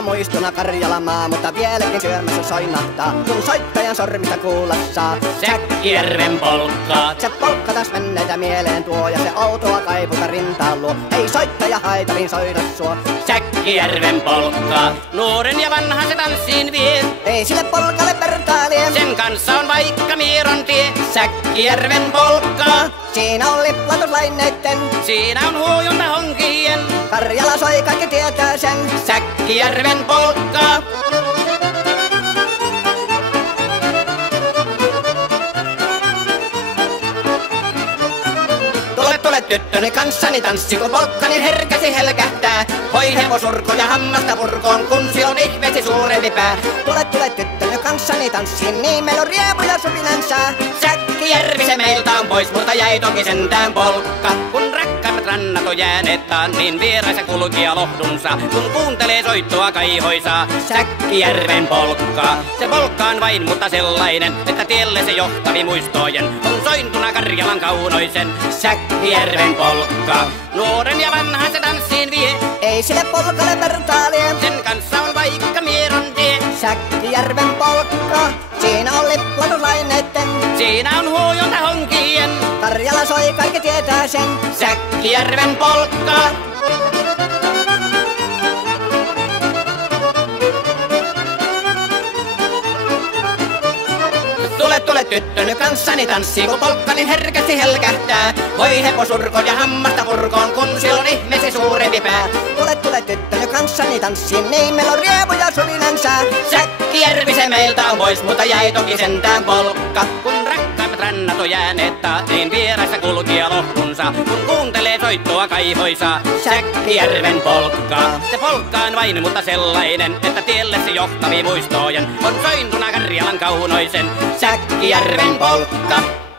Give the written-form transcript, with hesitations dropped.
Muutama muistuna Karjalan maa, mutta vieläkin syömässä soinahtaa, kun soittajan sormista kuulla saa Säkkijärven polkkaa. Se polkka taas menneitä mieleen tuo, ja se outoa kaiputa rintaan luo. Ei soittaja haitarin soida suo. Säkkijärven polkkaa. Nuoren ja vanhan se tanssiin vie. Ei sille polkalle vertailee. Sen kanssa on vaikka Mieron tie. Säkkijärven polkkaa. Siinä on liplatuslaineitten, Siinä on huojunta honkien. Karjala soi, kaikki tietää sen. Säkkijärven polkkaa. Tule tyttöni kanssani tanssi, kun polkkani herkäsi helkähtää. Hoi hevosurko ja hammasta purkoon, kun silloin ihmeesi suurempi pää. Tule tyttöni kanssani tanssiin, niin meillä on riepu ja supinansa. Säkkijärvi se meiltä on pois, mutta jäi toki sentään polkka. Kun rakkaimmat rannat on jääneet taan, niin vieraissa kulkija lohdunsa. Kun kuuntelee soittoa kaihoisaa, Säkkijärven polkkaa. Se polkka on vain mutta sellainen, että tielle se johtavi muistojen. On sointuna Karjalan kaunoisen, Säkkijärven polkka. Nuoren ja vanhan se tanssiin vie. Ei sille polkalle vertailee. Sen kanssa on vaikka Mieron tie. Säkkijärven polkka, siinä on liplatuslaineitten. Siinä on huojunta honkien. Karjala soi, kaikki tietää sen. Säkkijärven polkkaa. Tule tyttöni kanssani tanssi, kun polkkani herkästi helkähtää. Voi hevosurko ja hammasta purkoon, kun silloin ihmeesi suurempi pää. Tule tyttöni kanssani tanssi, niin meillä on riepu ja suvinansa. Säkkijärvi se meiltä on pois, mutta jäi toki sentään polkka. Kun rakkaimmat rannat on jääneet taa, niin vieraissa kulkija lohdunsa. Kun kuuntelee soittoa kaihoisaa, Säkkijärven polkkaa. Se polkka on vain mutta sellainen, että tielle se johtavi muistojen. On sointuna Karjalan kaunoisen, Säkkijärven polkka.